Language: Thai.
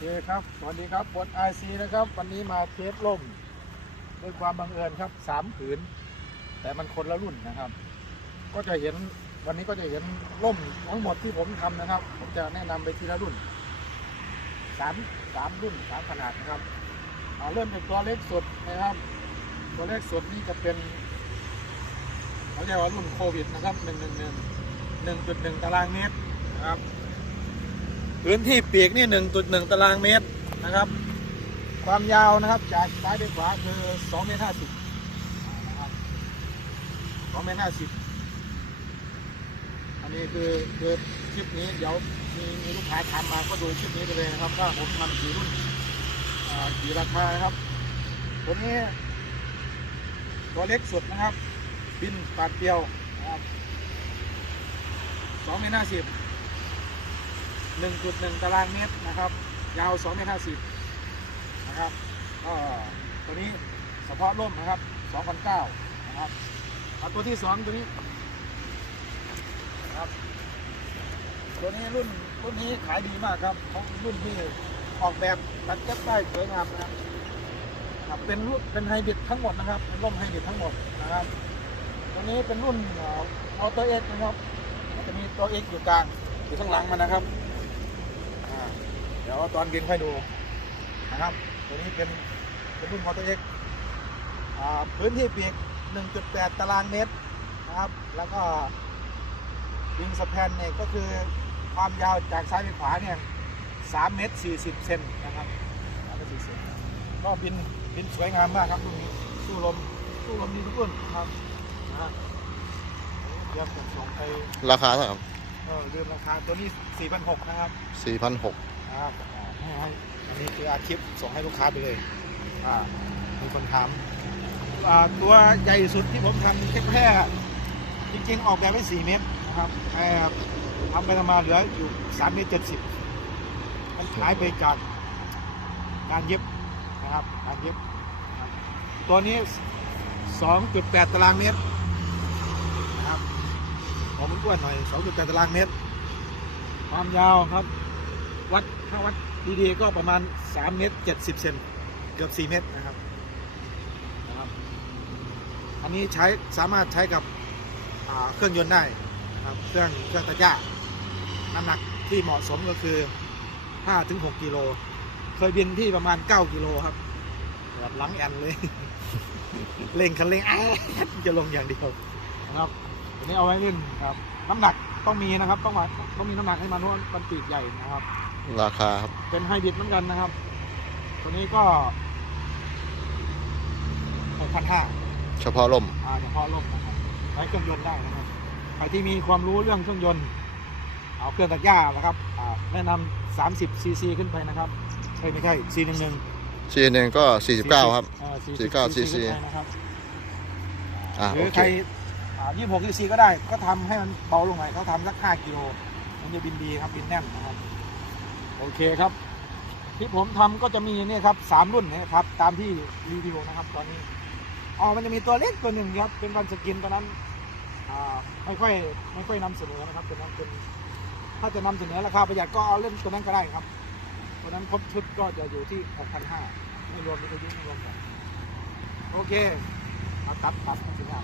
เคครับ สวัสดีครับบนไอซีนะครับ วันนี้มาเทสล่มด้วยความบังเอิญครับสามผืน แต่มันคนละรุ่นนะครับ ก็จะเห็นวันนี้ก็จะเห็นล่มทั้งหมดที่ผมทำนะครับ ผมจะแนะนำไปทีละรุ่นสามสามรุ่นสามขนาดนะครับเอาเริ่มจากตัวเล็กสุดนะครับ ตัวเล็กสุดนี่จะเป็นเขาเรียกว่ารุ่นโควิดนะครับหนึ่งหนึ่งหนึ่งหนึ่งจุดหนึ่งตารางเมตรนะครับ พื้นที่ปีกนี่ 1.1 ตารางเมตรนะครับ ความยาวนะครับจากซ้ายไปขวาคือ2เมตร50นะครับ2เมตร50อันนี้คือคือคลิปนี้เดี๋ยวมีมีลูกค้าถามมาก็ดูคลิปนี้ไปเลยนะครับว่าผมทำกี่รุ่นกี่ราคานะครับตัวนี้ตัวเล็กสุดนะครับ บินปาดเปียวนะครับ2เมตร50 1.1 ตารางเมตรนะครับ ยาว2เมตร50นะครับก็ตัวนี้เฉพาะร่มนะครับ2,009นะครับเอาตัวที่ 2 ตัวนี้นะครับตัวนี้รุ่นรุ่นนี้ขายดีมากครับของรุ่นที่ออกแบบตัดเก็บได้สวยงามนะครับครับเป็นรุ่นเป็นไฮบริดทั้งหมดนะครับเป็นร่มไฮบริดทั้งหมดนะครับตัวนี้เป็นรุ่นออโต้เอ็กนะครับจะมีตัวเอ็กอยู่กลางอยู่ข้างหลังมันนะครับ ดี๋ยวตอนบินค่อยดูนะครับ ตัวนี้เป็นเป็นรุ่นมอเตอร์เอ็กพื้นที่ปีก 1.8 ตารางเมตรนะครับ แล้วก็วิงสแพนเนี่ยก็คือความยาวจากซ้ายไปขวาเนี่ย3เมตร 40 เซนนะครับ3เมตร40เซนก็บินบินสวยงามมากครับรุ่นนี้สู้ลมสู้ลมดีทุกรุ่นครับนะเดี๋ยวผมส่งไปราคาเท่าไหร่ ครับเออลืมราคาตัวนี้4,600นะครับสี่พันหกครับอ่าให้ให้อันนี้คืออาคลิปส่งให้ลูกค้าไปเลยอ่ามีคนถามอ่าตัวใหญ่สุดที่ผมทำแค่แค่จริงๆ ออกแบบไว้4เมตรนะครับแต่ทำไปทำมาเหลืออยู่3เมตร70มันหายไปจากการเย็บนะครับการเย็บนะครับตัวนี้ 2.8 ตารางเมตรนะครับ ผมมันอ้วนหน่อย2.8ตารางเมตร ความยาวครับ วัดถ้าวัดดีๆก็ประมาณ 3 เมตร 70 เซนเกือบ 4 เมตรนะครับนะครับ อันนี้ใช้สามารถใช้กับเครื่องยนต์ได้นะครับ เครื่องเครื่องตัดหญ้าน้ำหนักที่เหมาะสมก็คือ5ถึง6กิโล เคยบินที่ประมาณ 9 กิโลครับแบบหลังแอนเลย เร่งคันเร่งอจะลงอย่างเดียวนะครับ อันนี้เอาไว้ขึ้นครับ น้ำหนักต้องมีนะครับ ต้องมาต้องมีน้ำหนักให้มันเพราะว่ามันปีกใหญ่นะครับ ราคาครับเป็นไฮบริดเหมือนกันนะครับ ตัวนี้ก็พันห้าเฉพาะล่มอ่าเฉพาะร่มนะครับใช้เครื่องยนต์ได้นะครับ ใครที่มีความรู้เรื่องเครื่องยนต์ เอาเครื่องตัดหญ้านะครับอ่าแนะนำ30ซีซีขึ้นไปนะครับเอ้ยไม่ใช่ซีหนึ่งหนึ่งซีเนก็สี่สิบเก้าครับ 49 49 cc cc ขึ้นไปนะครับ อ่าหรืโออเค ใคร ยี่สิบหกซีซีก็ได้ ก็ทำให้มันเบาลงหน่อยเขาทำสักห้ากิโล มันจะบินดีครับ บินแน่นนะครับ โอเคครับ ที่ผมทำก็จะมีเนี่ยครับสามรุ่นนะครับ ตามที่รีวิวนะครับ ตอนนี้ อ๋อ มันจะมีตัวเล็กตัวหนึ่งครับ เป็นวันสกินตอนนั้นอ่าไม่ค่อยไม่ค่อยนำเสนอนะครับตัวนั้นเป็นถ้าจะนำเสนอราคาประหยัดก็เอาเล่นตัวนั้นก็ได้ครับตัวนั้นครบชุดก็จะอยู่ที่6,500ไม่รวมวิทยุไม่รวมกันโอเค เอาตัดตัดมาถึงอะ